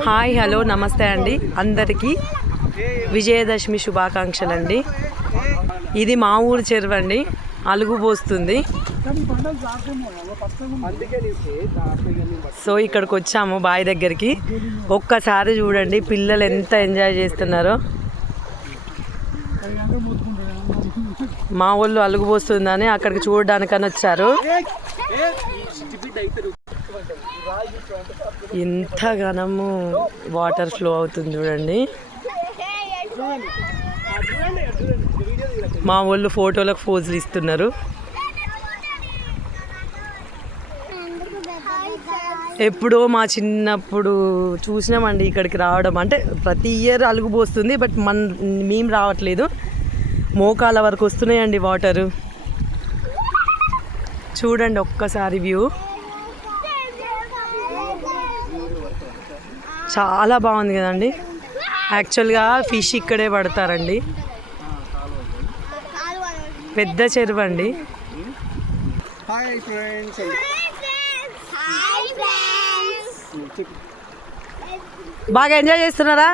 Hi hello నమస్తే అండి అందరికీ విజయదశమి శుభాకాంక్షలు అండి. ఇది మా ఊరు చెరువు అండి, అలుగు పోస్తుంది. సో ఇక్కడికి వచ్చాము బావి దగ్గరికి. ఒక్కసారి చూడండి పిల్లలు ఎంత ఎంజాయ్ చేస్తున్నారో. మా ఊళ్ళో అలుగు పోస్తుందని అక్కడికి చూడడానికని వచ్చారు. ఎంత ఘనము వాటర్ ఫ్లో అవుతుంది చూడండి. మా వాళ్ళు ఫోటోలకు పోజులు ఇస్తున్నారు. ఎప్పుడో మా చిన్నప్పుడు చూసినామండి ఇక్కడికి రావడం. అంటే ప్రతి ఇయర్ అలుగు పోస్తుంది, బట్ మేము రావట్లేదు. మోకాల వరకు వస్తున్నాయండి వాటరు. చూడండి ఒక్కసారి వ్యూ చాలా బాగుంది కదండి. యాక్చువల్గా ఫిష్ ఇక్కడే పడతారండి. పెద్ద చెరువు అండి. బాగా ఎంజాయ్ చేస్తున్నారా?